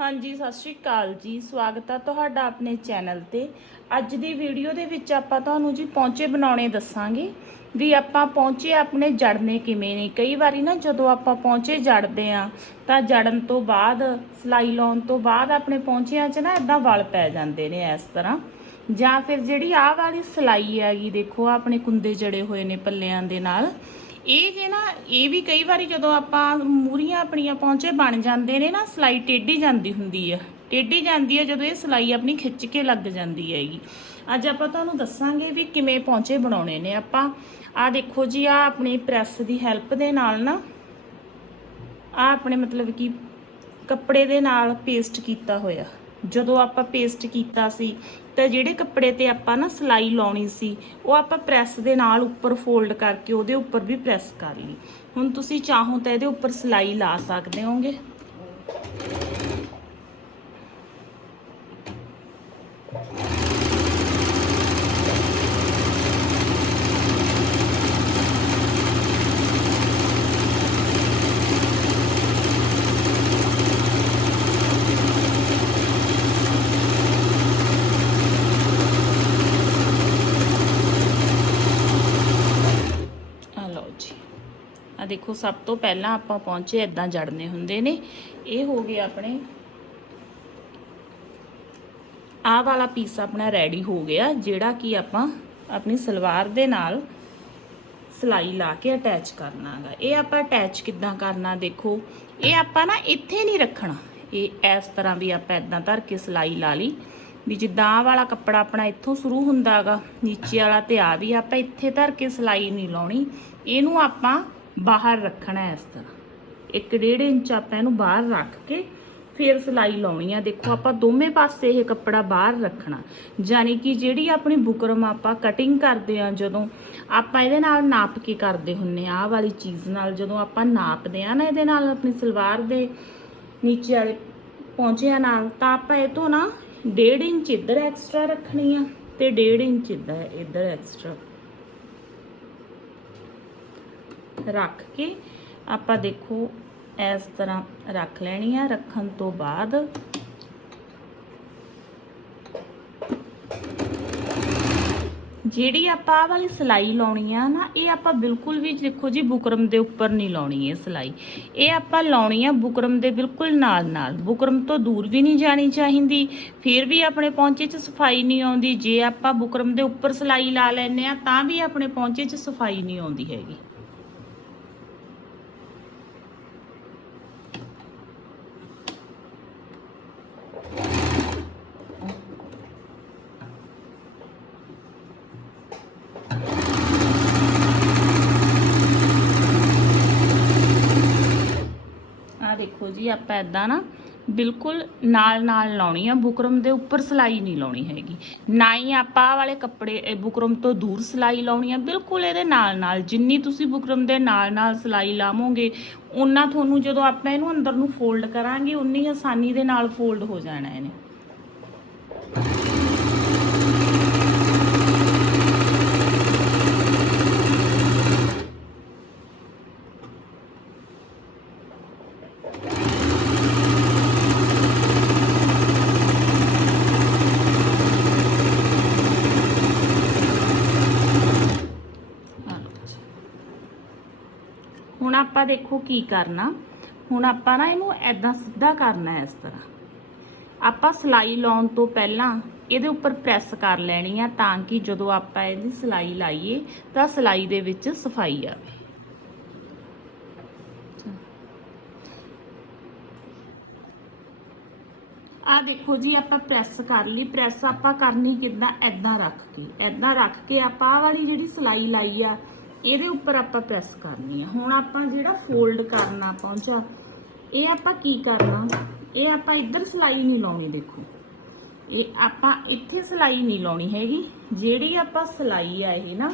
ਹਾਂਜੀ, ਸਤਿ ਸ਼੍ਰੀ ਅਕਾਲ ਜੀ। ਸਵਾਗਤ ਆ ਤੁਹਾਡਾ ਆਪਣੇ ਚੈਨਲ ਤੇ। ਅੱਜ ਦੀ ਵੀਡੀਓ ਦੇ ਵਿੱਚ ਆਪਾਂ ਤੁਹਾਨੂੰ ਜੀ ਪੌਂਚੇ ਬਣਾਉਣੇ ਦੱਸਾਂਗੇ। ਵੀ ਆਪਾਂ ਪੌਂਚੇ ਆਪਣੇ ਜੜਨੇ ਕਿਵੇਂ ਨੇ? ਕਈ ਵਾਰੀ ਨਾ ਜਦੋਂ ਆਪਾਂ ਪੌਂਚੇ ਜੜਦੇ ਆ, ਤਾਂ ਜੜਨ ਤੋਂ ਬਾਅਦ, ਸਲਾਈ ਲਾਉਣ ਤੋਂ ਬਾਅਦ ਆਪਣੇ ਪੌਂਚਿਆਂ 'ਚ ਨਾ ਇਦਾਂ ਵਲ ਪੈ ਜਾਂਦੇ ਨੇ ਇਸ ਤਰ੍ਹਾਂ। ਜਾਂ ਫਿਰ ਜਿਹੜੀ ਆਹ ਵਾਲੀ ਸਲਾਈ ਹੈਗੀ, ਦੇਖੋ ਆਹ ਆਪਣੇ ਕੁੰਦੇ ਜੜੇ ਹੋਏ ਨੇ ਪੱਲਿਆਂ ਦੇ ਨਾਲ। ਇਹ ਜੇ ਨਾ, ਇਹ ਵੀ ਕਈ ਵਾਰੀ ਜਦੋਂ ਆਪਾਂ ਮੂਰੀਆਂ ਆਪਣੀਆਂ ਪਹੁੰਚੇ ਬਣ ਜਾਂਦੇ ਨੇ ਨਾ, ਸਲਾਈ ਟੇਢੀ ਜਾਂਦੀ ਹੁੰਦੀ ਆ। ਟੇਢੀ ਜਾਂਦੀ ਆ ਜਦੋਂ ਇਹ ਸਲਾਈ ਆਪਣੀ ਖਿੱਚ ਕੇ ਲੱਗ ਜਾਂਦੀ ਹੈਗੀ। ਅੱਜ ਆਪਾਂ ਤੁਹਾਨੂੰ ਦੱਸਾਂਗੇ ਵੀ ਕਿਵੇਂ ਪਹੁੰਚੇ ਬਣਾਉਣੇ ਨੇ ਆਪਾਂ। ਆ ਦੇਖੋ ਜੀ ਆ ਆਪਣੀ ਪ੍ਰੈਸ ਦੀ ਹੈਲਪ ਦੇ ਨਾਲ ਨਾ ਆ ਆਪਣੇ ਮਤਲਬ ਕਿ ਕੱਪੜੇ ਦੇ ਨਾਲ ਪੇਸਟ ਕੀਤਾ ਹੋਇਆ। ਜਦੋਂ ਆਪਾਂ ਪੇਸਟ ਕੀਤਾ ਸੀ, ਤਾਂ ਜਿਹੜੇ ਕੱਪੜੇ ਤੇ ਆਪਾਂ ਨਾ ਸਲਾਈ ਲਾਉਣੀ ਸੀ, ਉਹ ਆਪਾਂ ਪ੍ਰੈਸ ਦੇ ਨਾਲ ਉੱਪਰ ਫੋਲਡ ਕਰਕੇ ਉਹਦੇ ਉੱਪਰ ਵੀ ਪ੍ਰੈਸ ਕਰ ਲਈ। ਹੁਣ ਤੁਸੀਂ ਚਾਹੋ ਤਾਂ ਇਹਦੇ ਉੱਪਰ ਸਲਾਈ ਲਾ ਸਕਦੇ ਹੋਗੇ? ਆ ਲਓ ਜੀ ਆ ਦੇਖੋ, ਸਭ ਤੋਂ ਪਹਿਲਾਂ ਆਪਾਂ ਪਹੁੰਚੇ ਇਦਾਂ ਜੜਨੇ ਹੁੰਦੇ ਨੇ। ਇਹ ਹੋ ਗਏ ਆਪਣੇ। ਆਹ ਵਾਲਾ ਪੀਸ ਆਪਣਾ ਰੈਡੀ ਹੋ ਗਿਆ, ਜਿਹੜਾ ਕਿ ਆਪਾਂ ਆਪਣੀ ਸਲਵਾਰ ਦੇ ਨਾਲ ਸਲਾਈ ਲਾ ਕੇ ਅਟੈਚ ਕਰਨਾਗਾ ਇਹ ਆਪਾਂ ਅਟੈਚ ਕਿੱਦਾਂ ਕਰਨਾ ਦੇਖੋ, ਇਹ ਆਪਾਂ ਨਾ ਇੱਥੇ ਨਹੀਂ ਰੱਖਣਾ। ਇਹ ਇਸ ਤਰ੍ਹਾਂ ਵੀ ਆਪਾਂ ਇਦਾਂ ਧਰ ਕੇ ਸਲਾਈ ਲਾ ਲਈ ਵੀ ਜਿੱਦਾਂ ਆਹ ਵਾਲਾ ਕੱਪੜਾ ਆਪਣਾ ਇੱਥੋਂ ਸ਼ੁਰੂ ਹੁੰਦਾਗਾ ਨੀਚੇ ਵਾਲਾ ਤੇ ਆ ਵੀ ਆਪਾਂ ਇੱਥੇ ਧਰ ਕੇ ਸਲਾਈ ਨਹੀਂ ਲਾਉਣੀ। ਇਹਨੂੰ ਆਪਾਂ ਬਾਹਰ ਰੱਖਣਾ ਇਸ ਤਰ੍ਹਾਂ। ਇੱਕ ਡੇਢ ਇੰਚ ਆਪਾਂ ਇਹਨੂੰ ਬਾਹਰ ਰੱਖ ਕੇ ਫਿਰ ਸਲਾਈ ਲਾਉਣੀ ਆ। ਦੇਖੋ, ਆਪਾਂ ਦੋਵੇਂ ਪਾਸੇ ਇਹ ਕੱਪੜਾ ਬਾਹਰ ਰੱਖਣਾ। ਯਾਨੀ ਕਿ ਜਿਹੜੀ ਆਪਣੀ ਬੁਕਰਮ ਆਪਾਂ ਕਟਿੰਗ ਕਰਦੇ ਆ, ਜਦੋਂ ਆਪਾਂ ਇਹਦੇ ਨਾਲ ਨਾਪ ਕੇ ਕਰਦੇ ਹੁੰਨੇ ਆ, ਆਹ ਵਾਲੀ ਚੀਜ਼ ਨਾਲ ਜਦੋਂ ਆਪਾਂ ਨਾਪਦੇ ਆ ਨਾ ਇਹਦੇ ਨਾਲ ਆਪਣੀ ਸਲਵਾਰ ਦੇ ਨੀਚੇ ਵਾਲੇ ਪੌਂਚਿਆਂ ਨਾਲ, ਤਾਂ ਆਪਾਂ ਇਹ ਤੋਂ ਨਾ 1.5 ਇੰਚ ਇੱਧਰ ਐਕਸਟਰਾ ਰੱਖਣੀ ਆ ਤੇ 1.5 ਇੰਚ ਇੱਧਰ ਇੱਧਰ ਐਕਸਟਰਾ ਰੱਖ ਕੇ ਆਪਾਂ ਦੇਖੋ ਇਸ ਤਰ੍ਹਾਂ ਰੱਖ ਲੈਣੀ ਆ, ਰੱਖਣ ਤੋਂ ਬਾਅਦ ਜਿਹੜੀ ਆਪਾਂ ਆਹ ਵਾਲੀ ਸਲਾਈ ਲਾਉਣੀ ਆ ਨਾ, ਇਹ ਆਪਾਂ ਬਿਲਕੁਲ ਵੀ ਦੇਖੋ ਜੀ ਬੁਕਰਮ ਦੇ ਉੱਪਰ ਨਹੀਂ ਲਾਉਣੀ ਇਹ ਸਲਾਈ। ਇਹ ਆਪਾਂ ਲਾਉਣੀ ਆ ਬੁਕਰਮ ਦੇ ਬਿਲਕੁਲ ਨਾਲ ਨਾਲ ਬੁਕਰਮ ਤੋਂ ਦੂਰ ਵੀ ਨਹੀਂ ਜਾਣੀ ਚਾਹੀਦੀ, ਫਿਰ ਵੀ ਆਪਣੇ ਪੌਂਚੇ 'ਚ ਸਫ਼ਾਈ ਨਹੀਂ ਆਉਂਦੀ। ਜੇ ਆਪਾਂ ਬੁਕਰਮ ਦੇ ਉੱਪਰ ਸਲਾਈ ਲਾ ਲੈਨੇ ਆ, ਤਾਂ ਵੀ ਆਪਣੇ ਪੌਂਚੇ 'ਚ ਸਫ਼ਾਈ ਨਹੀਂ ਆਉਂਦੀ ਹੈਗੀ ਆ ਦੇਖੋ ਜੀ ਆਪਾਂ ਇਦਾਂ ਨਾ ਬਿਲਕੁਲ ਨਾਲ ਨਾਲ ਲਾਉਣੀ ਆ ਬੁਕਰਮ ਦੇ ਉੱਪਰ ਸਲਾਈ ਨਹੀਂ ਲਾਉਣੀ ਹੈਗੀ। ਨਾ ਹੀ ਆਪਾਂ ਆਹ ਵਾਲੇ ਕੱਪੜੇ ਬੁਕਰਮ ਤੋਂ ਦੂਰ ਸਲਾਈ ਲਾਉਣੀ ਆ, ਬਿਲਕੁਲ ਇਹਦੇ ਨਾਲ ਨਾਲ, ਜਿੰਨੀ ਤੁਸੀਂ ਬੁਕਰਮ ਦੇ ਨਾਲ ਨਾਲ ਸਲਾਈ ਲਾਵੋਗੇ ਉਨਾ ਤੁਹਾਨੂੰ ਜਦੋਂ ਆਪਾਂ ਇਹਨੂੰ ਅੰਦਰ ਨੂੰ ਫੋਲਡ ਕਰਾਂਗੇ, ਉਨੀ ਆਸਾਨੀ ਦੇ ਨਾਲ ਫੋਲਡ ਹੋ ਜਾਣਾ ਇਹਨੇ। ਆਪਾਂ ਦੇਖੋ ਕੀ ਕਰਨਾ। ਹੁਣ ਆਪਾਂ ਨਾ ਇਹਨੂੰ ਐਦਾਂ ਸਿੱਧਾ ਕਰਨਾ ਹੈ ਇਸ ਤਰ੍ਹਾਂ। ਆਪਾਂ ਸਲਾਈ ਲਾਉਣ ਤੋਂ ਪਹਿਲਾਂ ਇਹਦੇ ਉੱਪਰ ਪ੍ਰੈਸ ਕਰ ਲੈਣੀ ਆ ਤਾਂ ਕਿ ਜਦੋਂ ਆਪਾਂ ਇਹਦੀ ਸਲਾਈ ਲਾਈਏ ਤਾਂ ਸਲਾਈ ਦੇ ਵਿੱਚ ਸਫ਼ਾਈ ਆਵੇ। ਆ ਦੇਖੋ ਜੀ, ਆਪਾਂ ਪ੍ਰੈਸ ਕਰ ਲਈ। ਪ੍ਰੈਸ ਆਪਾਂ ਕਰਨੀ ਕਿੱਦਾਂ? ਐਦਾਂ ਰੱਖ ਕੇ। ਐਦਾਂ ਰੱਖ ਕੇ ਆਪਾਂ ਆਹ ਵਾਲੀ ਜਿਹੜੀ ਸਲਾਈ ਲਾਈ ਆ ਇਹਦੇ ਉੱਪਰ ਆਪਾਂ ਪ੍ਰੈਸ ਕਰਨੀ ਹੈ ਹੁਣ ਆਪਾਂ ਜਿਹੜਾ ਫੋਲਡ ਕਰਨਾ ਪਹੁੰਚਾ, ਇਹ ਆਪਾਂ ਕੀ ਕਰਨਾ? ਇਹ ਆਪਾਂ ਇੱਧਰ ਸਲਾਈ ਨਹੀਂ ਲਾਉਣੀ, ਦੇਖੋ। ਇਹ ਆਪਾਂ ਇੱਥੇ ਸਲਾਈ ਨਹੀਂ ਲਾਉਣੀ ਹੈਗੀ। ਜਿਹੜੀ ਆਪਾਂ ਸਲਾਈ ਆ ਇਹ ਨਾ,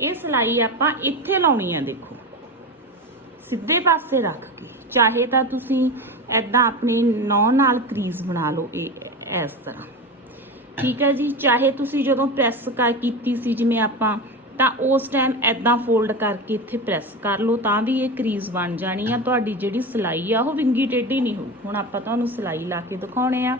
ਇਹ ਸਲਾਈ ਆਪਾਂ ਇੱਥੇ ਲਾਉਣੀ ਆ, ਦੇਖੋ। ਸਿੱਧੇ ਪਾਸੇ ਰੱਖ ਕੇ। ਚਾਹੇ ਤਾਂ ਤੁਸੀਂ ਐਦਾਂ ਆਪਣੀ ਨੌ ਨਾਲ ਕਰੀਜ਼ ਬਣਾ ਲਓ ਇਹ, ਇਸ ਤਰ੍ਹਾਂ। ਠੀਕ ਹੈ ਜੀ? ਚਾਹੇ ਤੁਸੀਂ ਜਦੋਂ ਪ੍ਰੈਸ ਕਰ ਕੀਤੀ ਸੀ, ਜਿਵੇਂ ਆਪਾਂ ਤਾਂ ਉਸ ਟਾਈਮ ਐਦਾਂ ਫੋਲਡ ਕਰਕੇ ਇੱਥੇ ਪ੍ਰੈਸ ਕਰ ਲਓ ਤਾਂ ਵੀ ਇਹ ਕਰੀਜ਼ ਬਣ ਜਾਣੀ ਆ। ਤੁਹਾਡੀ ਜਿਹੜੀ ਸਿਲਾਈ ਆ, ਉਹ ਵਿੰਗੀ ਟੇਢੀ ਨਹੀਂ ਹੋਊ। ਹੁਣ ਆਪਾਂ ਤੁਹਾਨੂੰ ਸਿਲਾਈ ਲਾ ਕੇ ਦਿਖਾਉਣੇ ਆ।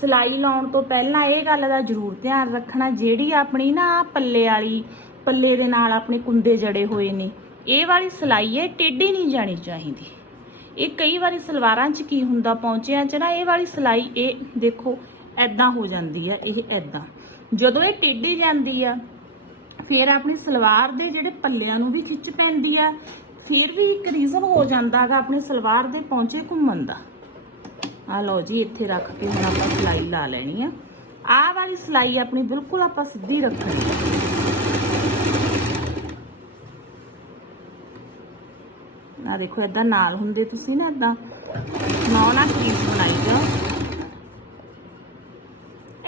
ਸਿਲਾਈ ਲਾਉਣ ਤੋਂ ਪਹਿਲਾਂ ਇਹ ਗੱਲ ਦਾ ਜ਼ਰੂਰ ਧਿਆਨ ਰੱਖਣਾ, ਜਿਹੜੀ ਆਪਣੀ ਨਾ ਪੱਲੇ ਵਾਲੀ, ਪੱਲੇ ਦੇ ਨਾਲ ਆਪਣੇ ਕੁੰਦੇ ਜੜੇ ਹੋਏ ਨੇ, ਇਹ ਵਾਲੀ ਸਿਲਾਈ ਹੈ ਟੇਢੀ ਨਹੀਂ ਜਾਣੀ ਚਾਹੀਦੀ। ਇਹ ਕਈ ਵਾਰੀ ਸਲਵਾਰਾਂ 'ਚ ਕੀ ਹੁੰਦਾ ਪਹੁੰਚਿਆਂ 'ਚ ਨਾ ਇਹ ਵਾਲੀ ਸਿਲਾਈ ਇਹ ਦੇਖੋ ਐਦਾਂ ਹੋ ਜਾਂਦੀ ਆ, ਇਹ ਐਦਾਂ ਜਦੋਂ ਇਹ ਟੇਢੀ ਜਾਂਦੀ ਆ ਫਿਰ ਆਪਣੀ ਸਲਵਾਰ ਦੇ ਜਿਹੜੇ ਪੱਲਿਆਂ ਨੂੰ ਵੀ ਖਿੱਚ ਪੈਂਦੀ ਆ। ਫਿਰ ਵੀ ਇੱਕ ਰੀਜ਼ਨ ਹੋ ਜਾਂਦਾ ਹੈਗਾ ਆਪਣੇ ਸਲਵਾਰ ਦੇ ਪੌਂਚੇ ਘੁੰਮਣ ਦਾ। ਆ ਲਓ ਜੀ, ਇੱਥੇ ਰੱਖ ਕੇ ਹੁਣ ਆਪਾਂ ਸਿਲਾਈ ਲਾ ਲੈਣੀ ਆ। ਆਹ ਵਾਲੀ ਸਿਲਾਈ ਆਪਣੀ ਬਿਲਕੁਲ ਆਪਾਂ ਸਿੱਧੀ ਰੱਖਣੀ ਆ। ਦੇਖੋ ਇਦਾਂ ਨਾਲ ਹੁੰਦੇ ਤੁਸੀਂ ਨਾ ਇਦਾਂ ਨੌ ਨਾ ਕਰੀਜ਼ ਬਣਾਈ ਜਾਓ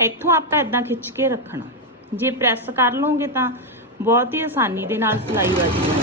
ਇੱਥੋਂ ਆਪਾਂ ਇਦਾਂ ਖਿੱਚ ਕੇ ਰੱਖਣਾ। ਜੇ ਪ੍ਰੈਸ ਕਰ ਲਓਗੇ ਤਾਂ ਬਹੁਤ ਹੀ ਆਸਾਨੀ ਦੇ ਨਾਲ ਸਿਲਾਈ ਵੱਜ ਜਾਣੀ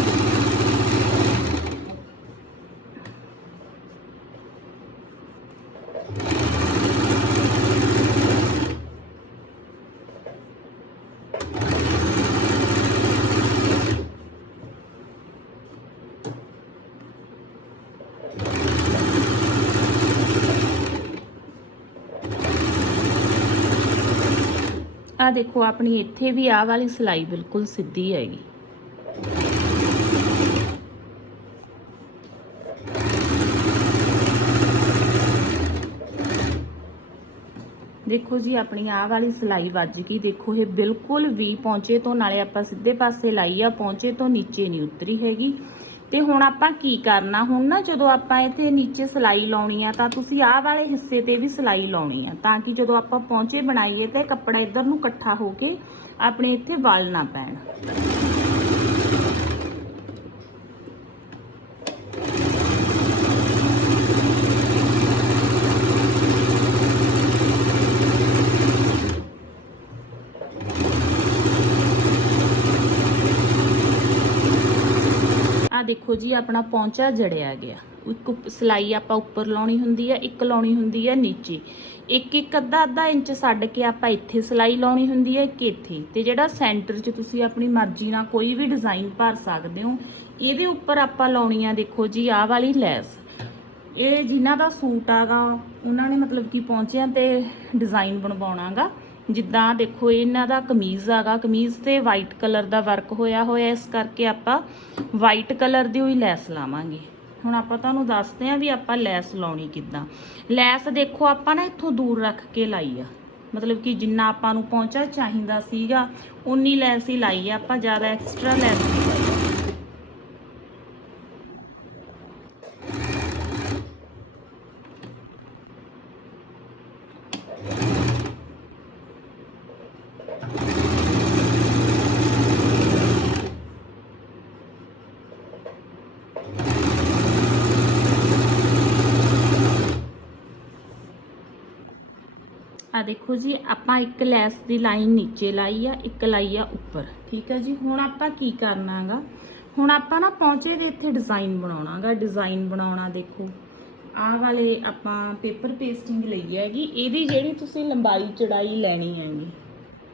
ਆ ਦੇਖੋ, ਆਪਣੀ ਇੱਥੇ ਵੀ ਆਹ ਵਾਲੀ ਸਿਲਾਈ ਬਿਲਕੁਲ ਸਿੱਧੀ ਹੈਗੀ। ਦੇਖੋ ਜੀ, ਆਪਣੀ ਆਹ ਵਾਲੀ ਸਿਲਾਈ ਵੱਜ ਗਈ। ਦੇਖੋ, ਇਹ ਬਿਲਕੁਲ ਵੀ ਪੌਂਚੇ ਤੋਂ ਨਾਲੇ ਆਪਾਂ ਸਿੱਧੇ ਪਾਸੇ ਲਾਈ ਆ ਪੌਂਚੇ ਤੋਂ ਨੀਚੇ ਨਹੀਂ ਉਤਰੀ ਹੈਗੀ। ਤੇ ਹੁਣ ਆਪਾਂ ਕੀ ਕਰਨਾ? ਹੁਣ ਨਾ ਜਦੋਂ ਆਪਾਂ ਇੱਥੇ ਨੀਚੇ ਸਿਲਾਈ ਲਾਉਣੀ ਆ, ਤਾਂ ਤੁਸੀਂ ਆਹ ਵਾਲੇ ਹਿੱਸੇ ਤੇ ਵੀ ਸਿਲਾਈ ਲਾਉਣੀ ਆ, ਤਾਂ ਕਿ ਜਦੋਂ ਆਪਾਂ ਪਹੁੰਚੇ ਬਣਾਈਏ ਤੇ ਕੱਪੜਾ ਇੱਧਰ ਨੂੰ ਇਕੱਠਾ ਹੋ ਕੇ ਆਪਣੇ ਇੱਥੇ ਵਲ ਨਾ ਪੈਣ ਆ ਦੇਖੋ ਜੀ, ਆਪਣਾ ਪੌਂਚਾ ਜੜਿਆ ਗਿਆ। ਇੱਕ ਉੱਪ- ਸਿਲਾਈ ਆਪਾਂ ਉੱਪਰ ਲਾਉਣੀ ਹੁੰਦੀ ਹੈ, ਇੱਕ ਲਾਉਣੀ ਹੁੰਦੀ ਹੈ, ਨੀਚੇ। ਇੱਕ ਇੱਕ ਅੱਧਾ ਅੱਧਾ ਇੰਚ ਛੱਡ ਕੇ ਆਪਾਂ ਇੱਥੇ ਸਿਲਾਈ ਲਾਉਣੀ ਹੁੰਦੀ ਹੈ, ਇੱਕ ਇੱਥੇ। ਤੇ ਜਿਹੜਾ ਸੈਂਟਰ 'ਚ ਤੁਸੀਂ ਆਪਣੀ ਮਰਜ਼ੀ ਨਾਲ ਕੋਈ ਵੀ ਡਿਜ਼ਾਈਨ ਭਰ ਸਕਦੇ ਹੋ, ਇਹਦੇ ਉੱਪਰ ਆਪਾਂ ਲਾਉਣੀ ਆ ਦੇਖੋ ਜੀ, ਆਹ ਵਾਲੀ ਲੈਸ। ਇਹ ਜਿਨ੍ਹਾਂ ਦਾ ਸੂਟ ਆਗਾ, ਉਹਨਾਂ ਨੇ ਮਤਲਬ ਕਿ ਪਹੁੰਚਿਆਂ ਤੇ ਡਿਜ਼ਾਈਨ ਬਣਵਾਉਣਾਗਾ। ਜਿੱਦਾਂ ਦੇਖੋ ਇਹਨਾਂ ਦਾ ਕਮੀਜ਼ ਆਗਾ ਕਮੀਜ਼ ਤੇ ਵਾਈਟ ਕਲਰ ਦਾ ਵਰਕ ਹੋਇਆ ਹੋਇਆ ਇਸ ਕਰਕੇ ਆਪਾਂ ਵਾਈਟ ਕਲਰ ਦੀ ਹੋਈ ਲੈਸ ਲਾਵਾਂਗੇ। ਹੁਣ ਆਪਾਂ ਤੁਹਾਨੂੰ ਦੱਸਦੇ ਆਂ ਵੀ ਆਪਾਂ ਲੈਸ ਲਾਉਣੀ ਕਿੱਦਾਂ। ਲੈਸ ਦੇਖੋ ਆਪਾਂ ਨਾ ਇੱਥੋਂ ਦੂਰ ਰੱਖ ਕੇ ਲਾਈ ਆ। ਮਤਲਬ ਕਿ ਜਿੰਨਾ ਆਪਾਂ ਨੂੰ ਪਹੁੰਚਾ ਚਾਹੀਦਾ ਸੀਗਾ, ਉਨੀ ਲੈਸ ਹੀ ਲਾਈ ਆ। ਆਪਾਂ ਜ਼ਿਆਦਾ ਐਕਸਟਰਾ ਲੈਸ ਦੇਖੋ ਜੀ, ਆਪਾਂ ਇੱਕ ਲੈਸ ਦੀ ਲਾਈਨ ਨੀਚੇ ਲਾਈ ਆ, ਇੱਕ ਲਾਈ ਆ ਉੱਪਰ। ਠੀਕ ਹੈ ਜੀ, ਹੁਣ ਆਪਾਂ ਕੀ ਕਰਨਾਗਾ ਹੁਣ ਆਪਾਂ ਨਾ ਪੌਂਚੇ ਦੇ ਇੱਥੇ ਡਿਜ਼ਾਈਨ ਬਣਾਉਣਾਗਾ ਡਿਜ਼ਾਈਨ ਬਣਾਉਣਾ ਦੇਖੋ। ਆਹ ਵਾਲੇ ਆਪਾਂ ਪੇਪਰ ਪੇਸਟਿੰਗ ਲਈ ਹੈਗੀ, ਇਹਦੀ ਜਿਹੜੀ ਤੁਸੀਂ ਲੰਬਾਈ ਚੜਾਈ ਲੈਣੀ ਹੈਗੀ।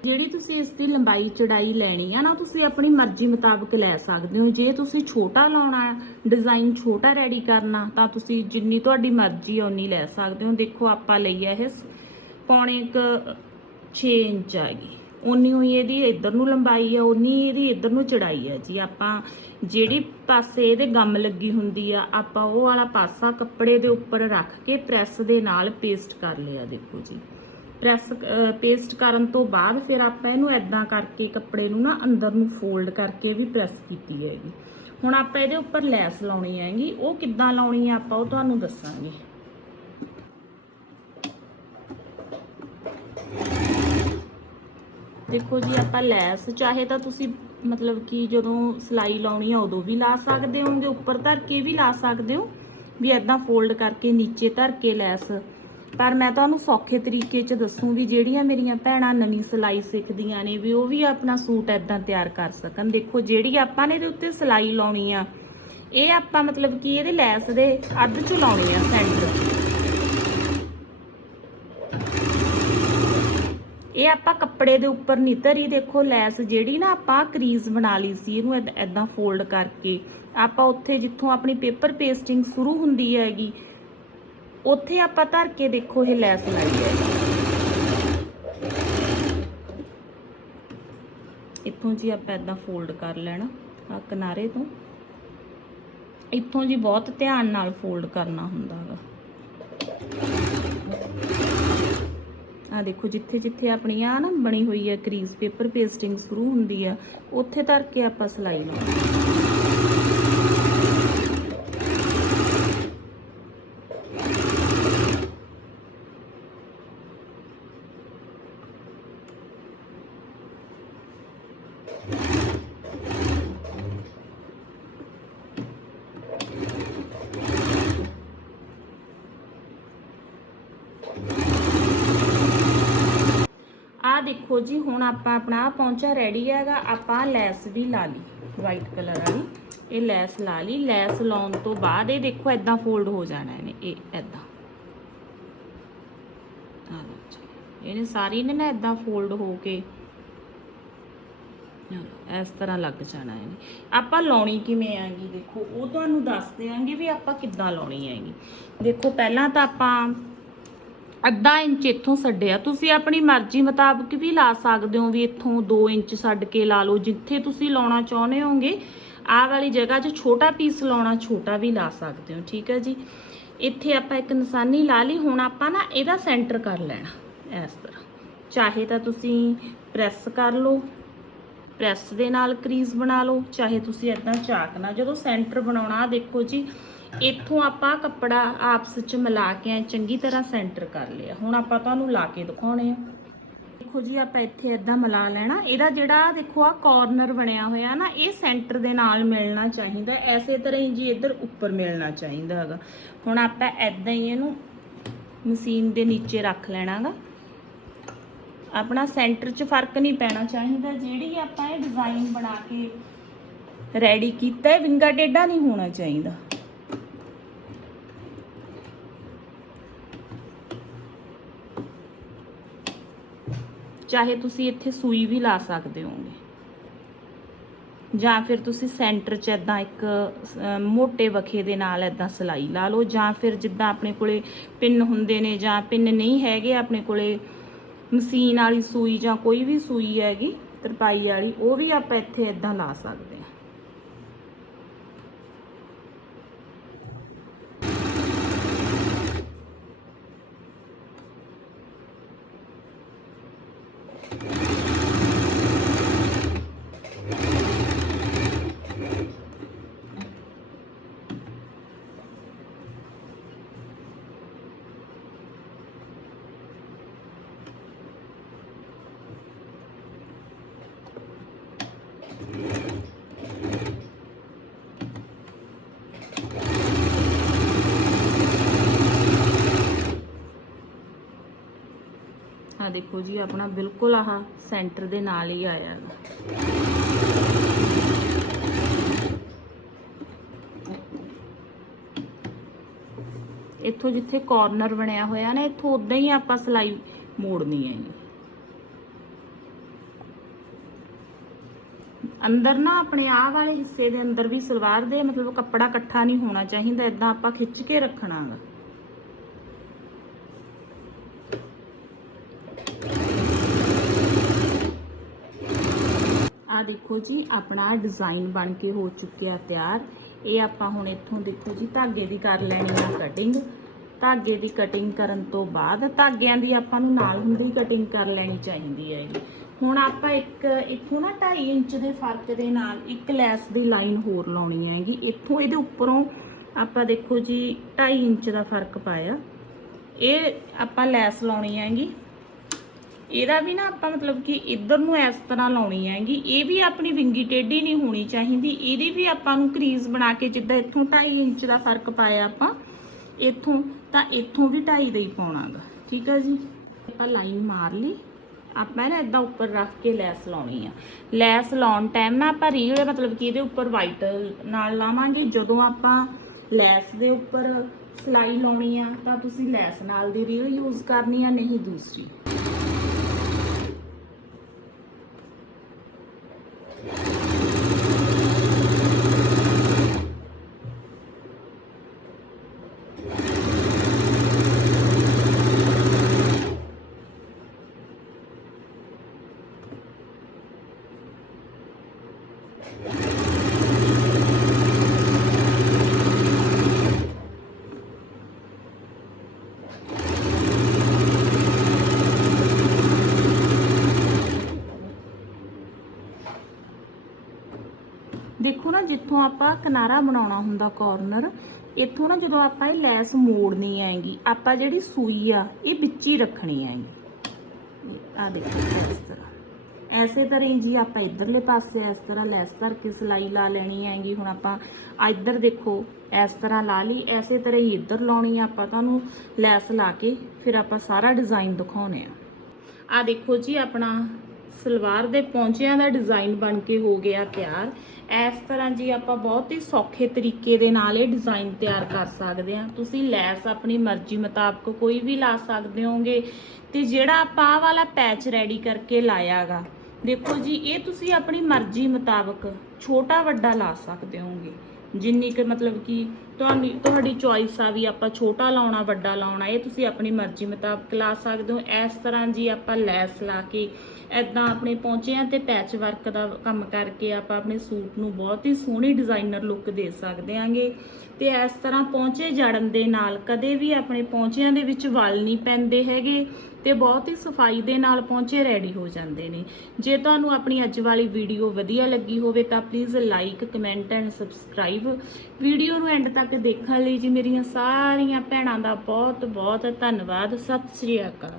ਜਿਹੜੀ ਤੁਸੀਂ ਇਸ ਦੀ ਲੰਬਾਈ ਚੜਾਈ ਲੈਣੀ ਆ ਨਾ, ਤੁਸੀਂ ਆਪਣੀ ਮਰਜ਼ੀ ਮੁਤਾਬਕ ਲੈ ਸਕਦੇ ਹੋ। ਜੇ ਤੁਸੀਂ ਛੋਟਾ ਲਾਉਣਾ ਡਿਜ਼ਾਈਨ ਛੋਟਾ ਰੈਡੀ ਕਰਨਾ, ਤਾਂ ਤੁਸੀਂ ਜਿੰਨੀ ਤੁਹਾਡੀ ਮਰਜ਼ੀ ਆ, ਉਨੀ ਲੈ ਸਕਦੇ ਹੋ। ਦੇਖੋ, ਆਪਾਂ ਲਈ ਆ ਇਹ ਪੌਣੇ ਕ 6 ਇੰਚ ਆ ਗਈ। ਉਨੀ ਹੋਈ ਇਹਦੀ, ਇੱਧਰ ਨੂੰ ਲੰਬਾਈ ਆ ਉਨੀ ਇਹਦੀ, ਇੱਧਰ ਨੂੰ ਚੜਾਈ ਆ ਜੀ। ਆਪਾਂ ਜਿਹੜੀ ਪਾਸੇ ਇਹਦੇ ਗਮ ਲੱਗੀ ਹੁੰਦੀ ਆ, ਆਪਾਂ ਉਹ ਵਾਲਾ ਪਾਸਾ ਕੱਪੜੇ ਦੇ ਉੱਪਰ ਰੱਖ ਕੇ ਪ੍ਰੈਸ ਦੇ ਨਾਲ ਪੇਸਟ ਕਰ ਲਿਆ ਦੇਖੋ ਜੀ। ਪ੍ਰੈਸ ਪੇਸਟ ਕਰਨ ਤੋਂ ਬਾਅਦ ਫਿਰ ਆਪਾਂ ਇਹਨੂੰ ਐਦਾਂ ਕਰਕੇ ਕੱਪੜੇ ਨੂੰ ਨਾ ਅੰਦਰ ਨੂੰ ਫੋਲਡ ਕਰਕੇ ਵੀ ਪ੍ਰੈਸ ਕੀਤੀ ਹੈਗੀ। ਹੁਣ ਆਪਾਂ ਇਹਦੇ ਉੱਪਰ ਲੈਸ ਲਾਉਣੀ ਹੈਗੀ। ਉਹ ਕਿੱਦਾਂ ਲਾਉਣੀ ਆ ਆਪਾਂ ਉਹ ਤੁਹਾਨੂੰ ਦੱਸਾਂਗੇ। ਦੇਖੋ ਜੀ, ਆਪਾਂ ਲੈਸ ਚਾਹੇ ਤਾਂ ਤੁਸੀਂ ਮਤਲਬ ਕਿ ਜਦੋਂ ਸਿਲਾਈ ਲਾਉਣੀ ਆ ਉਦੋਂ ਵੀ ਲਾ ਸਕਦੇ ਹੋ ਹੋਗੇ ਉੱਪਰ ਧਰ ਕੇ ਵੀ ਲਾ ਸਕਦੇ ਹੋ, ਵੀ ਐਦਾਂ ਫੋਲਡ ਕਰਕੇ ਨੀਚੇ ਧਰ ਕੇ ਲੈਸ। ਪਰ ਮੈਂ ਤੁਹਾਨੂੰ ਸੌਖੇ ਤਰੀਕੇ 'ਚ ਦੱਸੂ ਵੀ ਜਿਹੜੀਆਂ ਮੇਰੀਆਂ ਭੈਣਾਂ ਨਵੀਂ ਸਿਲਾਈ ਸਿੱਖਦੀਆਂ ਨੇ ਵੀ ਉਹ ਵੀ ਆਪਣਾ ਸੂਟ ਐਦਾਂ ਤਿਆਰ ਕਰ ਸਕਣ। ਦੇਖੋ, ਜਿਹੜੀ ਆਪਾਂ ਨੇ ਇਹਦੇ ਉੱਤੇ ਸਿਲਾਈ ਲਾਉਣੀ ਆ, ਇਹ ਆਪਾਂ ਮਤਲਬ ਕਿ ਇਹਦੇ ਲੈਸ ਦੇ ਅੱਧ 'ਚ ਲਾਉਣੀ ਆ ਸੈਂਟਰ 'ਚ ਇਹ ਆਪਾਂ ਕੱਪੜੇ ਦੇ ਉੱਪਰ ਨਹੀਂ, ਧਰੀ ਦੇਖੋ ਲੈਸ ਜਿਹੜੀ ਨਾ ਆਪਾਂ ਕਰੀਜ਼ ਬਣਾ ਲਈ ਸੀ, ਇਹਨੂੰ ਐਦਾਂ ਫੋਲਡ ਕਰਕੇ। ਆਪਾਂ ਉੱਥੇ ਜਿੱਥੋਂ ਆਪਣੀ ਪੇਪਰ ਪੇਸਟਿੰਗ ਸ਼ੁਰੂ ਹੁੰਦੀ ਹੈਗੀ, ਉੱਥੇ ਆਪਾਂ ਧਰ ਕੇ ਦੇਖੋ ਇਹ ਲੈਸ ਲਾਈ ਹੈ। ਇੱਥੋਂ ਜੀ ਆਪਾਂ ਐਦਾਂ ਫੋਲਡ ਕਰ ਲੈਣਾ ਆ ਕਿਨਾਰੇ ਤੋਂ। ਇੱਥੋਂ ਜੀ ਬਹੁਤ ਧਿਆਨ ਨਾਲ ਫੋਲਡ ਕਰਨਾ ਹੁੰਦਾ ਹੈਗਾ। ਆ ਦੇਖੋ, ਜਿੱਥੇ ਜਿੱਥੇ ਆਪਣੀ ਆ ਨਾ ਬਣੀ ਹੋਈ ਹੈ ਕਰੀਜ਼ ਪੇਪਰ ਪੇਸਟਿੰਗ ਸ਼ੁਰੂ ਹੁੰਦੀ ਆ, ਉੱਥੇ ਧਰ ਕੇ ਆਪਾਂ ਸਿਲਾਈ ਲਾਉਣੀ ਆ ਦੇਖੋ ਜੀ, ਹੁਣ ਆਪਾਂ ਆਪਣਾ ਪੌਂਚਾ ਰੈਡੀ ਹੈਗਾ। ਆਪਾਂ ਲੈਸ ਵੀ ਲਾ ਲਈ ਵਾਈਟ ਕਲਰ ਵਾਲੀ। ਇਹ ਲੈਸ ਲਾ ਲਈ। ਲੈਸ ਲਾਉਣ ਤੋਂ ਬਾਅਦ ਇਹ ਦੇਖੋ ਐਦਾਂ ਫੋਲਡ ਹੋ ਜਾਣਾ ਇਹਨੇ, ਇਹ ਐਦਾਂ ਇਹਨੇ ਸਾਰੀ ਨੇ ਨਾ ਐਦਾਂ ਫੋਲਡ ਹੋ ਕੇ ਇਸ ਤਰ੍ਹਾਂ ਲੱਗ ਜਾਣਾ ਇਹਨੇ। ਆਪਾਂ ਲਾਉਣੀ ਕਿਵੇਂ ਆਂਗੀ ਦੇਖੋ, ਉਹ ਤੁਹਾਨੂੰ ਦੱਸ ਦਿਆਂਗੇ ਵੀ ਆਪਾਂ ਕਿੱਦਾਂ ਲਾਉਣੀ ਹੈਗੀ। ਦੇਖੋ, ਪਹਿਲਾਂ ਤਾਂ ਆਪਾਂ ਅੱਧਾ ਇੰਚ ਇੱਥੋਂ ਛੱਡਿਆ ਤੁਸੀਂ ਆਪਣੀ ਮਰਜ਼ੀ ਮੁਤਾਬਕ ਵੀ ਲਾ ਸਕਦੇ ਹੋ ਵੀ ਇੱਥੋਂ 2 ਇੰਚ ਛੱਡ ਕੇ ਲਾ ਲਓ, ਜਿੱਥੇ ਤੁਸੀਂ ਲਾਉਣਾ ਚਾਹੁੰਦੇ ਹੋਗੇ, ਆਹ ਵਾਲੀ ਜਗ੍ਹਾ 'ਚ ਛੋਟਾ ਪੀਸ ਲਾਉਣਾ, ਛੋਟਾ ਵੀ ਲਾ ਸਕਦੇ ਹੋ, ਠੀਕ ਹੈ ਜੀ? ਇੱਥੇ ਆਪਾਂ ਇੱਕ ਨਿਸ਼ਾਨੀ ਲਾ ਲਈ, ਹੁਣ ਆਪਾਂ ਨਾ ਇਹਦਾ ਸੈਂਟਰ ਕਰ ਲੈਣਾ, ਇਸ ਤਰ੍ਹਾਂ। ਚਾਹੇ ਤਾਂ ਤੁਸੀਂ ਪ੍ਰੈਸ ਕਰ ਲਓ ਪ੍ਰੈਸ ਦੇ ਨਾਲ ਕਰੀਜ਼ ਬਣਾ ਲਓ, ਚਾਹੇ ਤੁਸੀਂ ਇਦਾਂ ਚਾਕ ਨਾਲ, ਜਦੋਂ ਸੈਂਟਰ ਬਣਾਉਣਾ ਦੇਖੋ ਜੀ ਇੱਥੋਂ ਆਪਾਂ ਕੱਪੜਾ ਆਪਸ ਵਿੱਚ ਮਿਲਾ ਕੇ ਐਂ ਚੰਗੀ ਤਰ੍ਹਾਂ ਸੈਂਟਰ ਕਰ ਲਿਆ। ਹੁਣ ਆਪਾਂ ਤੁਹਾਨੂੰ ਲਾ ਕੇ ਦਿਖਾਉਣੇ ਆ। ਦੇਖੋ ਜੀ, ਆਪਾਂ ਇੱਥੇ ਇਦਾਂ ਮਿਲਾ ਲੈਣਾ। ਇਹਦਾ ਜਿਹੜਾ ਦੇਖੋ ਆ ਕਾਰਨਰ ਬਣਿਆ ਹੋਇਆ ਨਾ, ਇਹ ਸੈਂਟਰ ਦੇ ਨਾਲ ਮਿਲਣਾ ਚਾਹੀਦਾ। ਐਸੇ ਤਰ੍ਹਾਂ ਹੀ ਜੀ ਇੱਧਰ ਉੱਪਰ ਮਿਲਣਾ ਚਾਹੀਦਾ ਹੈਗਾ। ਹੁਣ ਆਪਾਂ ਇਦਾਂ ਹੀ ਇਹਨੂੰ ਮਸ਼ੀਨ ਦੇ ਨੀਚੇ ਰੱਖ ਲੈਣਾਗਾ। ਆਪਣਾ ਸੈਂਟਰ 'ਚ ਫ਼ਰਕ ਨਹੀਂ ਪੈਣਾ ਚਾਹੀਦਾ। ਜਿਹੜੀ ਆਪਾਂ ਇਹ ਡਿਜ਼ਾਈਨ ਬਣਾ ਕੇ ਰੈਡੀ ਕੀਤਾ ਹੈ ਵਿੰਗਾ ਟੇਢਾ ਨਹੀਂ ਹੋਣਾ ਚਾਹੀਦਾ। ਚਾਹੇ ਤੁਸੀਂ ਇੱਥੇ ਸੂਈ ਵੀ ਲਾ ਸਕਦੇ ਹੋਗੇ ਜਾਂ ਫਿਰ ਤੁਸੀਂ ਸੈਂਟਰ 'ਚ ਇਦਾਂ ਇੱਕ ਅ, ਮੋਟੇ ਵਖੇ ਦੇ ਨਾਲ ਇਦਾਂ ਸਲਾਈ ਲਾ ਲਓ ਜਾਂ ਫਿਰ ਜਿੱਦਾਂ ਆਪਣੇ ਕੋਲੇ ਪਿੰਨ ਹੁੰਦੇ ਨੇ ਜਾਂ ਪਿੰਨ ਨਹੀਂ ਹੈਗੇ ਆਪਣੇ ਕੋਲੇ ਮਸ਼ੀਨ ਵਾਲੀ ਸੂਈ ਜਾਂ ਕੋਈ ਵੀ ਸੂਈ ਹੈਗੀ ਤਰਪਾਈ ਵਾਲੀ ਉਹ ਵੀ ਆਪਾਂ ਇੱਥੇ ਇਦਾਂ ਲਾ ਸਕਦੇ ਹਾਂ ਆ ਦੇਖੋ ਜੀ, ਆਪਣਾ ਬਿਲਕੁਲ ਆਹ ਸੈਂਟਰ ਦੇ ਨਾਲ ਹੀ ਆਇਆ ਇੱਥੋਂ ਜਿੱਥੇ ਕਾਰਨਰ ਬਣਿਆ ਹੋਇਆ ਨਾ, ਇੱਥੋਂ ਉਦਾਂ ਹੀ ਆਪਾਂ ਸਲਾਈ ਮੋੜਨੀ ਹੈ ਅੰਦਰ ਨਾ ਆਪਣੇ ਆਹ ਵਾਲੇ ਹਿੱਸੇ ਦੇ ਅੰਦਰ ਵੀ ਸਲਵਾਰ ਦੇ ਮਤਲਬ ਕੱਪੜਾ ਇਕੱਠਾ ਨਹੀਂ ਹੋਣਾ ਚਾਹੀਦਾ ਇਦਾਂ ਆਪਾਂ ਖਿੱਚ ਕੇ ਰੱਖਣਾ ਆ ਦੇਖੋ ਜੀ, ਆਪਣਾ ਡਿਜ਼ਾਈਨ ਬਣ ਕੇ ਹੋ ਚੁੱਕਿਆ ਤਿਆਰ। ਇਹ ਆਪਾਂ ਹੁਣ ਇੱਥੋਂ ਦੇਖੋ ਜੀ, ਧਾਗੇ ਦੀ ਕਰ ਲੈਣੀ ਆ ਕਟਿੰਗ ਧਾਗੇ ਦੀ ਕਟਿੰਗ ਕਰਨ ਤੋਂ ਬਾਅਦ ਧਾਗਿਆਂ ਦੀ ਆਪਾਂ ਨੂੰ ਨਾਲ ਹੁੰਦੀ ਕਟਿੰਗ ਕਰ ਲੈਣੀ ਚਾਹੀਦੀ ਹੈ ਹੁਣ ਆਪਾਂ ਇੱਕ, ਇੱਥੋਂ ਨਾ 2.5 ਇੰਚ ਦੇ ਫ਼ਰਕ ਦੇ ਨਾਲ ਇੱਕ ਲੈਸ ਦੀ ਲਾਈਨ ਹੋਰ ਲਾਉਣੀ ਹੈਗੀ। ਇੱਥੋਂ ਇਹਦੇ ਉੱਪਰੋਂ ਆਪਾਂ ਦੇਖੋ ਜੀ 2.5 ਇੰਚ ਦਾ ਫ਼ਰਕ ਪਾਇਆ। ਇਹ ਆਪਾਂ ਲੈਸ ਲਾਉਣੀ ਹੈਗੀ। ਇਹਦਾ ਵੀ ਨਾ ਆਪਾਂ ਮਤਲਬ ਕਿ ਇੱਧਰ ਨੂੰ ਇਸ ਤਰ੍ਹਾਂ ਲਾਉਣੀ ਹੈਗੀ। ਇਹ ਵੀ ਆਪਣੀ ਵਿੰਗੀ ਟੇਢੀ ਨਹੀਂ ਹੋਣੀ ਚਾਹੀਦੀ। ਇਹਦੀ ਵੀ ਆਪਾਂ ਨੂੰ ਕਰੀਜ਼ ਬਣਾ ਕੇ ਜਿੱਦਾਂ ਇੱਥੋਂ 2.5 ਇੰਚ ਦਾ ਫ਼ਰਕ ਪਾਇਆ ਆਪਾਂ, ਇੱਥੋਂ, ਤਾਂ ਇੱਥੋਂ ਵੀ 2.5 ਦਾ ਹੀ ਪਾਉਣਾਗਾ। ਠੀਕ ਆ ਜੀ? ਆਪਾਂ ਲਾਈਨ ਮਾਰ ਲਈ। ਆਪਾਂ ਨਾ ਇਦਾਂ ਉੱਪਰ ਰੱਖ ਕੇ ਲੈਸ ਲਾਉਣੀ ਆ। ਲੈਸ ਲਾਉਣ ਟਾਈਮ ਨਾ ਆਪਾਂ ਰੀਲ, ਮਤਲਬ ਕਿ ਇਹਦੇ ਉੱਪਰ ਵਾਈਟ ਨਾਲ ਲਾਵਾਂਗੇ। ਜਦੋਂ ਆਪਾਂ ਲੈਸ ਦੇ ਉੱਪਰ ਸਲਾਈ ਲਾਉਣੀ ਆ, ਤਾਂ ਤੁਸੀਂ ਲੈਸ ਨਾਲ ਦੀ ਰੀਲ ਯੂਜ਼ ਕਰਨੀ ਆ, ਨਹੀਂ ਦੂਸਰੀ। ਜਿੱਥੋਂ ਆਪਾਂ ਕਿਨਾਰਾ ਬਣਾਉਣਾ ਹੁੰਦਾ ਕਾਰਨਰ ਇੱਥੋਂ ਨਾ ਜਦੋਂ ਆਪਾਂ ਇਹ ਲੈਸ ਮੋੜਨੀ ਹੈਗੀ, ਆਪਾਂ ਜਿਹੜੀ ਸੂਈ ਆ, ਇਹ ਵਿੱਚ ਹੀ ਰੱਖਣੀ ਹੈਗੀ। ਆ ਦੇਖੋ ਇਸ ਤਰ੍ਹਾਂ। ਐਸੇ ਤਰ੍ਹਾਂ ਹੀ ਜੀ ਆਪਾਂ ਇਧਰਲੇ ਪਾਸੇ ਇਸ ਤਰ੍ਹਾਂ ਲੈਸ ਧਰ ਕੇ ਸਿਲਾਈ ਲਾ ਲੈਣੀ ਹੈਗੀ। ਹੁਣ ਆਪਾਂ ਇੱਧਰ ਦੇਖੋ, ਇਸ ਤਰ੍ਹਾਂ ਲਾ ਲਈ। ਐਸੇ ਤਰ੍ਹਾਂ ਹੀ ਇੱਧਰ ਲਾਉਣੀ ਆ ਆਪਾਂ ਤੁਹਾਨੂੰ ਲੈਸ ਲਾ ਕੇ, ਫਿਰ ਆਪਾਂ ਸਾਰਾ ਡਿਜ਼ਾਈਨ ਦਿਖਾਉਣੇ ਆ। ਆ ਦੇਖੋ ਜੀ ਆਪਣਾ ਸਲਵਾਰ ਦੇ ਪੌਂਚਿਆਂ ਦਾ ਡਿਜ਼ਾਈਨ ਬਣ ਕੇ ਹੋ ਗਿਆ ਤਿਆਰ। ਇਸ ਤਰ੍ਹਾਂ ਜੀ ਆਪਾਂ ਬਹੁਤ ਹੀ ਸੌਖੇ ਤਰੀਕੇ ਦੇ ਨਾਲ ਇਹ ਡਿਜ਼ਾਈਨ ਤਿਆਰ ਕਰ ਸਕਦੇ ਹਾਂ। ਤੁਸੀਂ ਲੈਸ ਆਪਣੀ ਮਰਜ਼ੀ ਮੁਤਾਬਕ ਕੋਈ ਵੀ ਲਾ ਸਕਦੇ ਹੋਗੇ ਤੇ ਜਿਹੜਾ ਆਪਾਂ ਆਹ ਵਾਲਾ ਪੈਚ ਰੈਡੀ ਕਰਕੇ ਲਾਇਆਗਾ, ਦੇਖੋ ਜੀ, ਇਹ ਤੁਸੀਂ ਆਪਣੀ ਮਰਜ਼ੀ ਮੁਤਾਬਕ ਛੋਟਾ ਵੱਡਾ ਲਾ ਸਕਦੇ ਹੋਗੇ ਜਿੰਨੀ ਕਿ ਮਤਲਬ ਕਿ ਤੁਹਾਡੀ ਤੁਹਾਡੀ ਚੋਇਸ ਆ ਵੀ ਆਪਾਂ ਛੋਟਾ ਲਾਉਣਾ, ਵੱਡਾ ਲਾਉਣਾ, ਇਹ ਤੁਸੀਂ ਆਪਣੀ ਮਰਜ਼ੀ ਮੁਤਾਬਕ ਲਾ ਸਕਦੇ ਹੋ। ਇਸ ਤਰ੍ਹਾਂ ਜੀ ਆਪਾਂ ਲੈਸ ਲਾ ਕੇ ਐਦਾਂ ਆਪਣੇ ਪੌਂਚਿਆਂ ਤੇ ਪੈਚ ਵਰਕ ਦਾ ਕੰਮ ਕਰਕੇ ਆਪਾਂ ਆਪਣੇ ਸੂਟ ਨੂੰ ਬਹੁਤ ਹੀ ਸੋਹਣੀ ਡਿਜ਼ਾਈਨਰ ਲੁੱਕ ਦੇ ਸਕਦੇ ਆਂਗੇ। ਤੇ ਇਸ ਤਰ੍ਹਾਂ ਪੌਂਚੇ ਜੜਨ ਦੇ ਨਾਲ ਕਦੇ ਵੀ ਆਪਣੇ ਪੌਂਚਿਆਂ ਦੇ ਵਿੱਚ ਵਲ ਨਹੀਂ ਪੈਂਦੇ ਹੈਗੇ। ਤੇ ਬਹੁਤ ਹੀ ਸਫ਼ਾਈ ਦੇ ਨਾਲ ਪਹੁੰਚੇ ਰੈਡੀ ਹੋ ਜਾਂਦੇ ਨੇ। ਜੇ ਤੁਹਾਨੂੰ ਆਪਣੀ ਅੱਜ ਵਾਲੀ ਵੀਡੀਓ ਵਧੀਆ ਲੱਗੀ ਹੋਵੇ ਤਾਂ please like comment and subscribe video ਨੂੰ ਐਂਡ ਤੱਕ ਦੇਖਣ ਲਈ ਜੀ ਮੇਰੀਆਂ ਸਾਰੀਆਂ ਭੈਣਾਂ ਦਾ ਬਹੁਤ ਬਹੁਤ ਧੰਨਵਾਦ। ਸਤਿ ਸ਼੍ਰੀ ਅਕਾਲ।